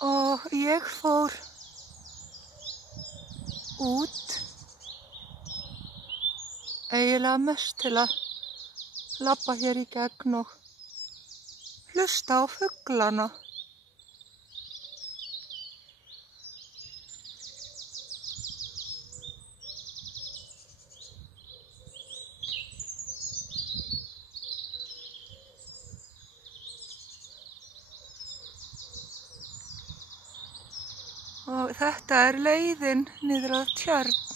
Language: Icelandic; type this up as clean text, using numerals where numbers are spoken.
Og ég fór út eiginlega mest til að labba hér í gegn og hlusta á fuglana. Og þetta leiðin niður að Tjörn.